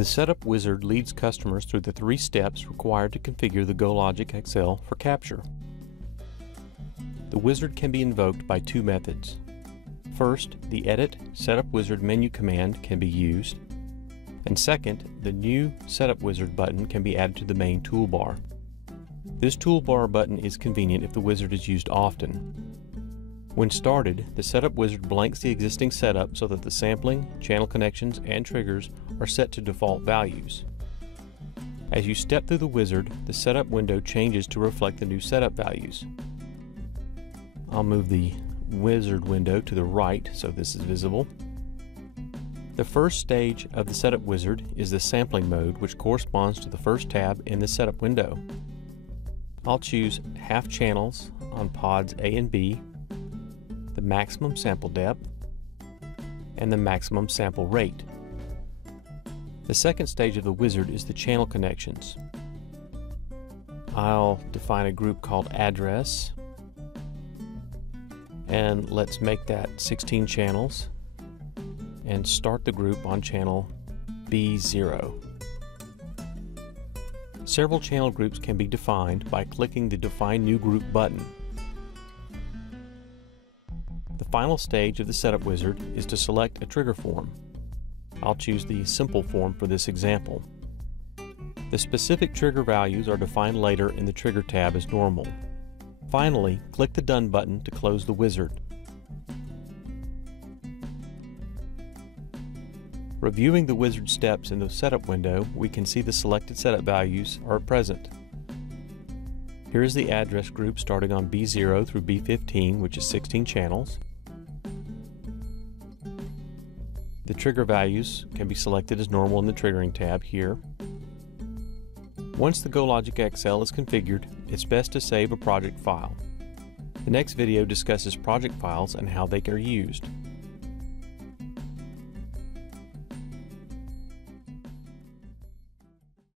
The Setup Wizard leads customers through the 3 steps required to configure the GoLogicXL for capture. The wizard can be invoked by 2 methods. First, the Edit Setup Wizard menu command can be used, and second, the new Setup Wizard button can be added to the main toolbar. This toolbar button is convenient if the wizard is used often. When started, the Setup Wizard blanks the existing setup so that the sampling, channel connections, and triggers are set to default values. As you step through the wizard, the setup window changes to reflect the new setup values. I'll move the wizard window to the right so this is visible. The first stage of the Setup Wizard is the sampling mode, which corresponds to the first tab in the setup window. I'll choose half channels on pods A and B, the maximum sample depth, and the maximum sample rate. The second stage of the wizard is the channel connections. I'll define a group called address, and let's make that 16 channels and start the group on channel B0. Several channel groups can be defined by clicking the Define New Group button. The final stage of the Setup Wizard is to select a trigger form. I'll choose the simple form for this example. The specific trigger values are defined later in the Trigger tab as normal. Finally, click the Done button to close the wizard. Reviewing the wizard steps in the setup window, we can see the selected setup values are present. Here is the address group starting on B0 through B15, which is 16 channels. The trigger values can be selected as normal in the Triggering tab here. Once the GoLogicXL is configured, it's best to save a project file. The next video discusses project files and how they are used.